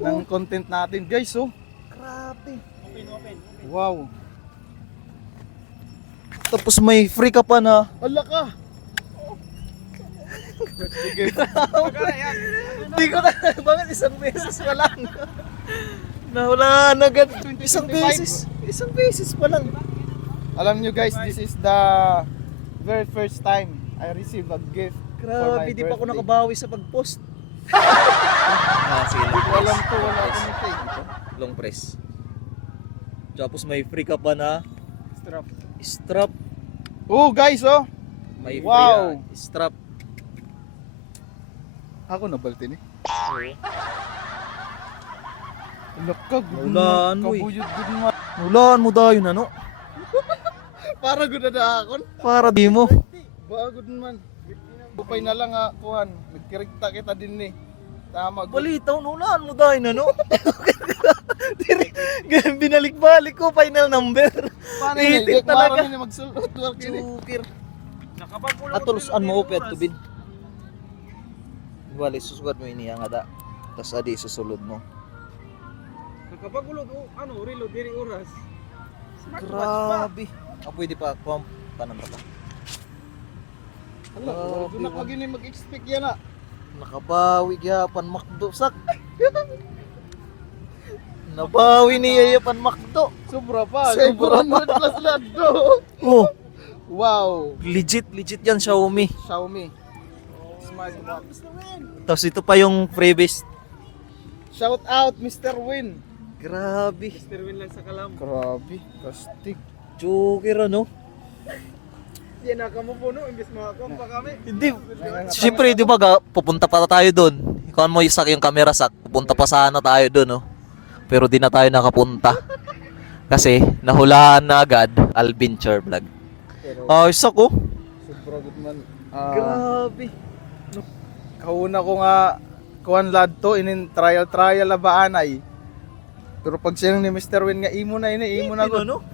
ng content natin. Guys, oh. Grabe. Open. Wow. Tapos may free ka pa na. Ala ka. Magkano yan? Hindi ko na, bakit isang beses pa lang? Nahulaan agad. Isang 25. beses. Isang beses pa lang. Alam nyo guys, this is the very first time I receive a gift. Grabe, di pa ako birthday. nakabawi sa pag-post. Sige Hindi ko alam to, wala akong nito. long press. Tapos may free ka pa na Strap. strap. Oh guys, oh. May free Wow. na strap. Ako nabaltin eh. Ala ka, good Naulaan mo eh. kabuyod, good man. Hulaan mo dayon ano? Para good na akon. Para di mo. Ba, good man. Bupay na lang ha, kuhan. Nagkirigta kita din eh. Tama, good. Balitaw, hulaan mo dayon ano? Binalik-balik ko, final number. Paano Itik yun? talaga. Mara na magsulot. Work yun eh. Chukir. Nakapagpulot. Atulosan mo upet tubin. Wali susugat mo ini ang ada. Tas adi susulod mo. Nakapagpulot. Reload, diri oras. Grabe. Ah, pwede pa kump tanam pa. Ala, wala na pag yun eh mag-expect yan ah. Nakabawi gyapan makdo sak. Nabawi ni yayapan makdo. Sobra pa. Sobra pa. 400 plus lahat do. Oh, Wow. legit yan Xiaomi. Xiaomi. Smart box. Tapos ito pa yung freebies. Shout out Mr. Win. Grabe. Terwin lang sa kalam. Grabe. Kastik. Chukir ano? Yan na ka mo puno. Imbis makakompa kami. Hindi. Siyempre, di ba pupunta pa tayo doon. Ikaw mo yung camera sak. Pupunta pa sana tayo doon, no? Pero di na tayo nakapunta. Kasi nahulaan na agad Alvin Char Vlog. Ayos ako. Sobra good man. Grabe. Kauna ko nga kuhan lad to inin trial na baanay. Pero pag sinang ni Mr. Win nga imo na ini, imo na ko. no?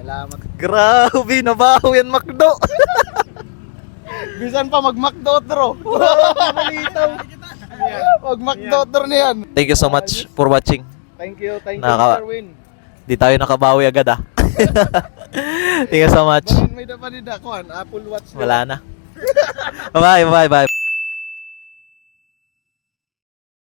Salamat. Grabe, nabaho yan Macdo. Bisan pa mag-McDo bro. Malitaw. Mag-McDo niyan. Thank you so much for watching. Thank you Naka- Mr. Win. Di tayo nakabawi agad ah. Thank you so much. May dapat ni kuhan Apple Watch. Wala na. Bye.